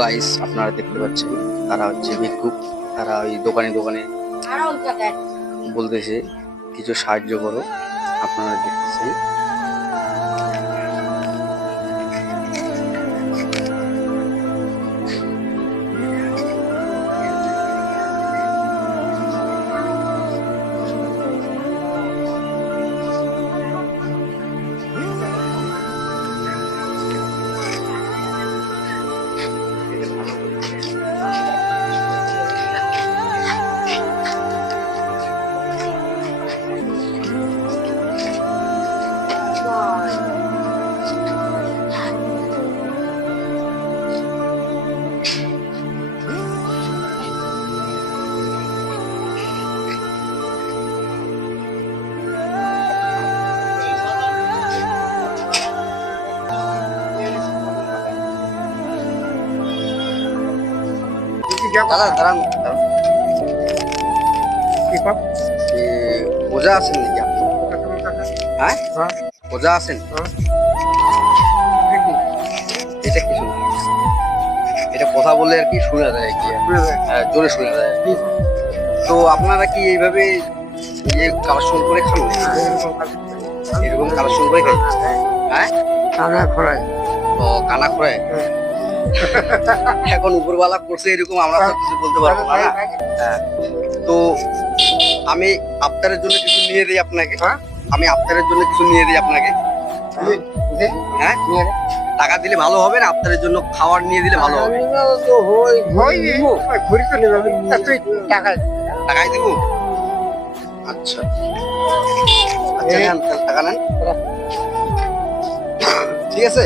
Guys আপনারা দেখতে পাচ্ছেন তারা হচ্ছে ভিক্ষুক। তারা ওই দোকানে দোকানে বলতেছে কিছু সাহায্য করো, আপনারা দেখতেছেন। দাদা দাঁড়ান দাঁড়ান, ওজা আছেন নাকি আপনি? হ্যাঁ ওজা আছেন? এটা কি শুনে, এটা কথা বলে আর কি শোনা যায়, কি জোরে শোনা যায়। তো আপনারা কি এইভাবে কালেকশন করে খান? এরকম কালেকশন করে খাই? হ্যাঁ কানা খোড়ায়। ও কানা খোড়ায়। এখন উপরওয়ালা করছে এরকম, আমরা তো কিছু বলতে পারবো না। হ্যাঁ, তো আমি আফতারের জন্য কিছু নিয়ে দিই আপনাকে। আমি আফতারের জন্য কিছু নিয়ে দিই আপনাকে। হ্যাঁ টাকা দিলে ভালো হবে না, আফতারের জন্য খাবার নিয়ে দিলে ভালো হবে? টাকাই দিব। আচ্ছা আচ্ছা নেন, টাকা নেন, ঠিক আছে।